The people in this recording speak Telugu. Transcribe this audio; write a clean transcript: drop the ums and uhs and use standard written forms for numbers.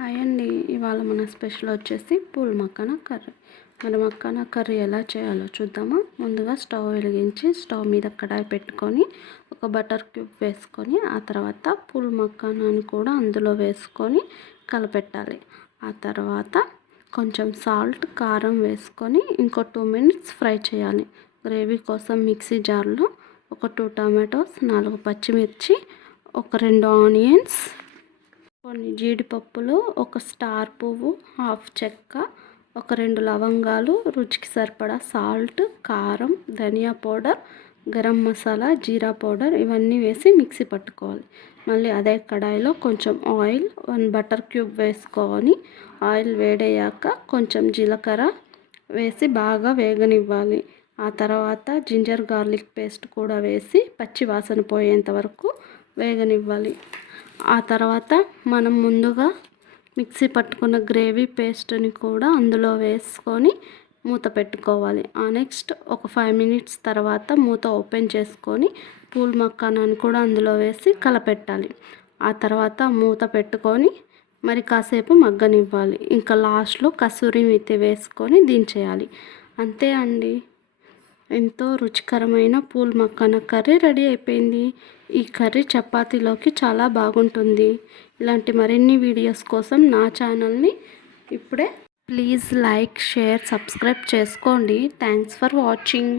హాయ్ అండి. ఇవాళ మన స్పెషల్ వచ్చేసి పూల్ మక్కన కర్రీ. మరి మక్కన కర్రీ ఎలా చేయాలో చూద్దామా. ముందుగా స్టవ్ వెలిగించి స్టవ్ మీద కడాయి పెట్టుకొని ఒక బటర్ క్యూబ్ వేసుకొని ఆ తర్వాత పూల్ మక్కనని కూడా అందులో వేసుకొని కలపెట్టాలి. ఆ తర్వాత కొంచెం సాల్ట్ కారం వేసుకొని ఇంకో 2 మినిట్స్ ఫ్రై చేయాలి. గ్రేవీ కోసం మిక్సీ జార్లో ఒక 2 టమాటోస్, 4 పచ్చిమిర్చి, ఒక 2 ఆనియన్స్, కొన్ని జీడిపప్పులు, ఒక స్టార్ పువ్వు, హాఫ్ చెక్క, ఒక 2 లవంగాలు, రుచికి సరిపడా సాల్ట్, కారం, ధనియా పౌడర్, గరం మసాలా, జీరా పౌడర్ ఇవన్నీ వేసి మిక్సీ పట్టుకోవాలి. మళ్ళీ అదే కడాయిలో కొంచెం ఆయిల్, 1 బటర్ క్యూబ్ వేసుకొని ఆయిల్ వేడయ్యాక కొంచెం జీలకర్ర వేసి బాగా వేగనివ్వాలి. ఆ తర్వాత జింజర్ గార్లిక్ పేస్ట్ కూడా వేసి పచ్చి వాసన పోయేంత వరకు వేగనివ్వాలి. ఆ తర్వాత మనం ముందుగా మిక్సీ పట్టుకున్న గ్రేవీ పేస్ట్ని కూడా అందులో వేసుకొని మూత పెట్టుకోవాలి. నెక్స్ట్ ఒక 5 మినిట్స్ తర్వాత మూత ఓపెన్ చేసుకొని పూల్ మక్కనని కూడా అందులో వేసి కలపెట్టాలి. ఆ తర్వాత మూత పెట్టుకొని మరి కాసేపు మగ్గనివ్వాలి. ఇంకా లాస్ట్లో కసూరి మేతి వేసుకొని దించేయాలి. అంతే అండి, ఎంతో రుచికరమైన పూల్ మక్కన కర్రీ రెడీ అయిపోయింది. ఈ కర్రీ చపాతీలోకి చాలా బాగుంటుంది. ఇలాంటి మరిన్ని వీడియోస్ కోసం నా ఛానల్ని ఇప్పుడే ప్లీజ్ లైక్, షేర్, సబ్స్క్రైబ్ చేసుకోండి. Thanks for watching.